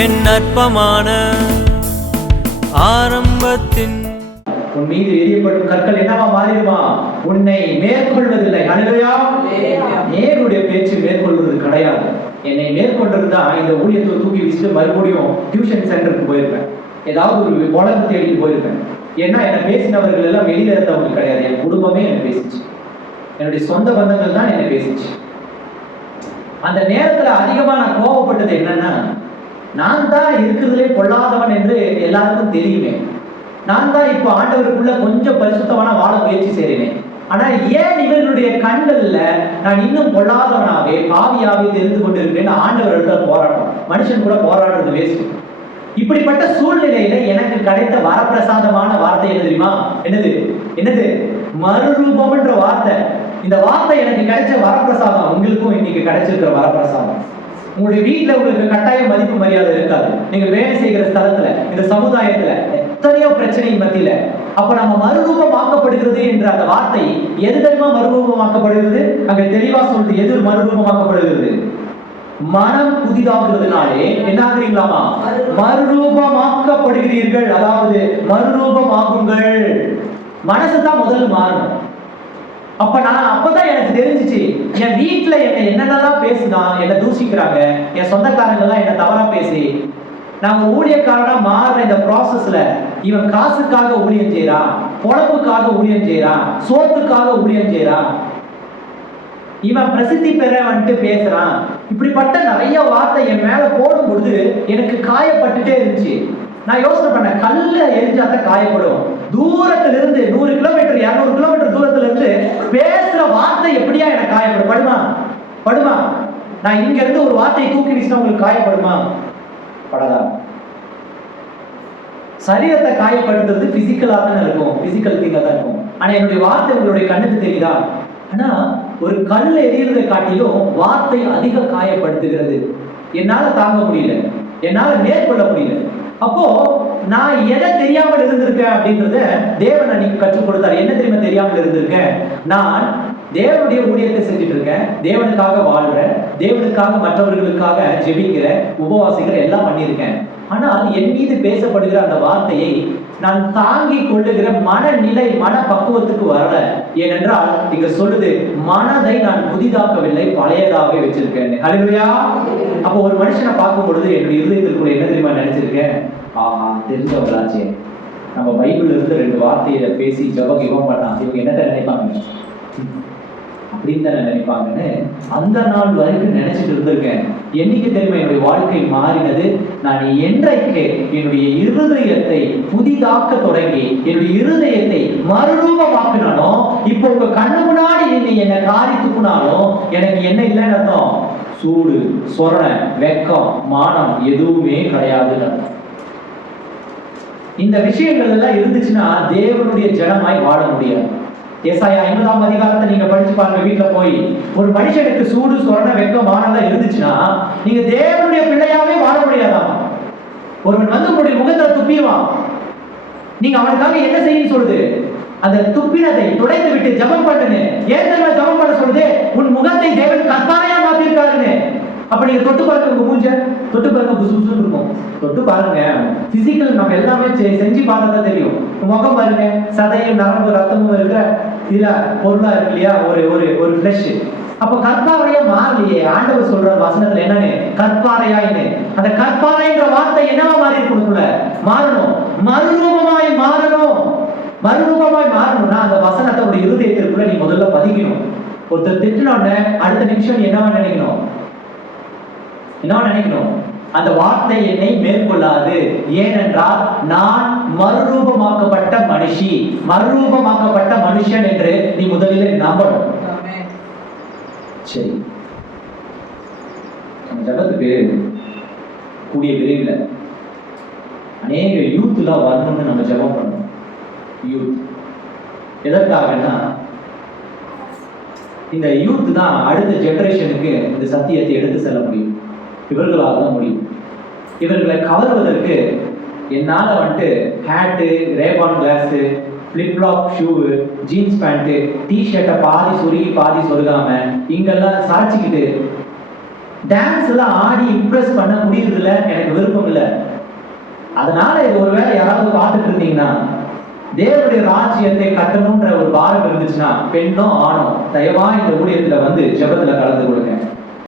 என் அற்பமான ஆரம்பத்தின் உன் மீது எரியப்படும் கற்கள் என்னவா மாறிடுமா? உன்னை மேற்கொள்வதில்லை. அல்லேலூயா. நேருடைய பேச்சு மேற்கொள்வது கிடையாது. என்னை மேற்கொண்டிருந்தா இந்த ஊழியத்தை தூக்கி வீசிட்டு மறுபடியும் டியூஷன் சென்டருக்கு போயிருப்பேன், ஏதாவது ஒரு உலகம் தேடிட்டு போயிருப்பேன். ஏன்னா என்னை பேசினவர்கள் எல்லாம் வெளியில இருந்தவங்க கிடையாது, என் குடும்பமே என்னை பேசிச்சு, என்னுடைய சொந்த பந்தங்கள் தான் என்னை பேசிச்சு. அந்த நேரத்துல அதிகமா நான் கோபப்பட்டது என்னன்னா, நான் தான் இருக்கிறதுலே பொல்லாதவன் என்று எல்லாருக்கும் தெரியுமே, நான் தான் இப்போ ஆண்டவருக்குள்ள கொஞ்சம் பரிசுத்தமான வாழ முயற்சி செய்றேன். ஆனா ஏன் இவர்களுடைய கண்கள்ல நான் இன்னும் பொல்லாதவனாவே பாவியாவே தெரிந்து கொண்டிருக்கிறேன்? ஆண்டவர்கிட்ட போராட்டம், மனுஷன் கூட போராடுறது வேஸ்ட். இப்படிப்பட்ட சூழ்நிலையில எனக்கு கிடைத்த வரப்பிரசாதமான வார்த்தை என்ன தெரியுமா? என்னது மறுரூபம்ன்ற வார்த்தை. இந்த வார்த்தை எனக்கு கிடைச்ச வரப்பிரசாதம் உங்களுக்கும் இன்னைக்கு கிடைச்சிருக்கிற வரப்பிரசாதம். உங்களுடைய வீட்டுல உங்களுக்கு கட்டாய மதிப்பு மரியாதை இருக்காது. நீங்க வேலை செய்கிற ஸ்தலத்துல, இந்த சமுதாயத்துல எத்தனையோ பிரச்சனையின் மத்தியில அப்ப நம்ம மறுரூபமாக்கப்படுகிறது என்ற அந்த வார்த்தை எது தெரியுமா மறுரூபமாக்கப்படுகிறது? அங்க தெளிவா சொல்றது, எது மறுரூபமாக்கப்படுகிறது? மனம் புதிதாகிறதுனாலே என்ன ஆகுறீங்களாமா? மறுரூபமாக்கப்படுகிறீர்கள். அதாவது மறுரூபமாகுங்கள். மனசுதான் முதல்ல மாறணும். அப்பதான் எனக்கு தெரிஞ்சிச்சு, என் வீட்டுல என்னென்னலாம் பேசுதான், என்ன தூசிக்கிறாங்க, என் சொந்தக்காரங்க எல்லாம் என்ன தவறா பேசி நான் ஊழியக்காரனா மாறுற இந்த ப்ராசஸ்ல இவன் காசுக்காக ஊழியம் செய்யறான், பொழப்புக்காக ஊழியம் செய்யறான், சோத்துக்காக ஊழியம் செய்யறான், இவன் பிரசித்தி பெற வந்துட்டு பேசுறான். இப்படிப்பட்ட நிறைய வார்த்தை என் மேல போடும் பொழுது எனக்கு காயப்பட்டுட்டே இருந்துச்சு. நான் யோசனை பண்ணேன், கல்ல எரிஞ்சாதான் காயப்படும். தூரத்துல இருந்து 100 கிலோமீட்டர் 200 கிலோமீட்டர் தூரத்துல இருந்து பேசுற வார்த்தை எப்படியா எனக்கு காயப்படும்? படுமா? நான் இங்க இருந்து ஒரு வார்த்தையை தூக்கி வீசினா உங்களுக்கு காயப்படுமா? படாதா? சரீரத்தை காயப்படுத்துறது பிசிக்கலா தானே இருக்கும், பிசிக்கல் திங்கா தான் இருக்கும். ஆனா என்னுடைய வார்த்தை உங்களுடைய கண்ணுக்கு தெரியுதா? ஆனா ஒரு கல் எரியறதை காட்டிலும் வார்த்தை அதிக காயப்படுத்துகிறது. என்னால தாங்க முடியல, என்னால மேற்கொள்ள முடியல. அப்போ நான் எதை தெரியாமல் இருந்திருக்கேன் அப்படின்றத தேவன் அன்னைக்கு கற்றுக் கொடுத்தாரு. என்ன தெரியுமா தெரியாமல் இருந்திருக்கேன்? நான் தேவனுடைய ஊழியத்தை செஞ்சுட்டு இருக்கேன், தேவனுக்காக வாழ்றேன், தேவனுக்காக மற்றவர்களுக்காக ஜெபிக்கிற, உபவாசிக்கிற, எல்லாம் பண்ணியிருக்கேன். ஆனால் என் மீது பேசப்படுகிற அந்த வார்த்தையை நான் தாங்கி கொள்ளுகிற மனநிலை, மன பக்குவத்துக்கு வரல. ஏனென்றால் இங்க சொல்லுது, மனதை நான் புதிதாக்கவில்லை, பழையதாகவே வச்சிருக்கேன். ஹல்லேலூயா. அப்போ ஒரு மனுஷனை பார்க்கும் பொழுது என்னுடைய இருதயத்திற்குள்ள என்ன தெரியுமா நினைச்சிருக்கேன்? ஆஹா, தெரிஞ்சவங்களாச்சே, நம்ம பைபிள்ல இருந்து 2 வார்த்தையில பேசி ஜபம் பண்ணான், இவங்க என்னத்தை நினைப்பாங்க அப்படின்னு தானே நினைப்பாங்கன்னு அந்த நாள் வரைக்கும் நினைச்சிட்டு இருந்திருக்கேன். என்னைக்கு தெரியுமா என்னுடைய வாழ்க்கை மாறினது? நான் என்றைக்கு என்னுடைய இருதயத்தை புதிதாக்க தொடங்கி என்னுடைய இருதயத்தை மறுரூபமாக்கினானோ, இப்போ உங்க கண்ணு முன்னாடி நின்று என்ன காரி துப்புனாலும் எனக்கு என்ன இல்லைன்னு அர்த்தம்? சூடு, சொரணை, வெக்கம், மானம் எதுவுமே கிடையாதுன்னு அர்த்தம். இந்த விஷயங்கள் எல்லாம் இருந்துச்சுன்னா தேவனுடைய ஜனமாய் வாழ முடியாது. ஏசாயா 50ஆம் அதிகாரத்தை நீங்க படிச்சு பாருங்க வீட்டுல போய். ஒரு மனுஷனுக்கு சூடு, சொரணை, வெக்கம், மானம்லாம் இருந்துச்சுன்னா நீங்க தேவனுடைய பிள்ளையாவே வாழ முடியாதாமா. ஒருவன் வந்து உங்களுடைய முகத்தை துப்பிடுவான், நீங்க அவனுக்காக என்ன செய்யணும்னு சொல்லுது? அந்த துப்பினதை துடைத்து விட்டு ஜபம் பண்ணுன்னு. ஏன் தெரியுமா ஜபம் பண்ண சொல்லுது? உன் முகத்தை தேவன் கற்பாரையா மாத்திருக்காருன்னு. அப்ப நீங்க தொட்டு பாருங்க, உங்க மூஞ்ச தொட்டு பாருங்க, புசு புசுன்னு இருக்கும். தொட்டு பாருங்க, பிசிக்கல் நம்ம எல்லாமே செஞ்சு பார்த்தா தான் தெரியும். முகம் பாருங்க, சதையும் நரம்பு ரத்தமும் இருக்கிற இதுல பொருளா இருக்கு இல்லையா, ஒரு ஃபிளஷ். அப்ப கற்பாறையா மாறலையே. ஆண்டவர் சொல்ற வசனத்துல என்னன்னு? கற்பாறையாயின்னு. அந்த கற்பாறைன்ற வார்த்தை என்னவா மாறி இருக்குள்ள? மாறணும், மறுரூபமாய் மாறணும். மறுரூபமாய் மாறணும்னா அந்த வசனத்தை ஒரு இருதயத்திற்குள்ள நீ முதல்ல பதிக்கணும். ஒருத்தர் திட்டினோட அடுத்த நிமிஷம் என்னவா நினைக்கணும்? அந்த வார்த்தை என்னை மேற்கொள்ளாது. ஏனென்றால் நான் மறுரூபமாக்கப்பட்ட மனுஷி, மறுரூபமாக்கப்பட்ட மனுஷன் என்று நீ முதலில் நம்பணும். சரி, நம்ம ஜகத்துக்கு கூடிய விரைவில் அநேக யூத்லாம் வரணும்னு நம்ம ஜெபம் பண்ணணும். யூத் எதற்காகனா, இந்த யூத் தான் அடுத்த ஜெனரேஷனுக்கு இந்த சத்தியத்தை எடுத்து செல்ல முடியும். இவர்களால் தான் முடியும். இவர்களை கவர்வதற்கு என்னால் வந்துட்டு ஹேட்டு, ரேபான் கிளாஸு, ஃப்ளிப்லாப் ஷூவு, ஜீன்ஸ் பேண்ட்டு, டிஷர்ட்டை பாதி சொருகி பாதி சொருகாம இங்கெல்லாம் சாய்ச்சிக்கிட்டு டான்ஸ் எல்லாம் ஆடி இம்ப்ரெஸ் பண்ண முடியறதில்ல, எனக்கு விருப்பம் இல்லை. அதனால இது ஒருவேளை யாராவது பார்த்துட்டு இருந்தீங்கன்னா, தேவனுடைய ராஜ்யத்தை கட்டணும்ன்ற ஒரு பாரம் இருந்துச்சுன்னா, பெண்ணோ ஆணோ தயவா இந்த ஊழியத்துல வந்து ஜெபத்துல கலந்து கொடுங்க.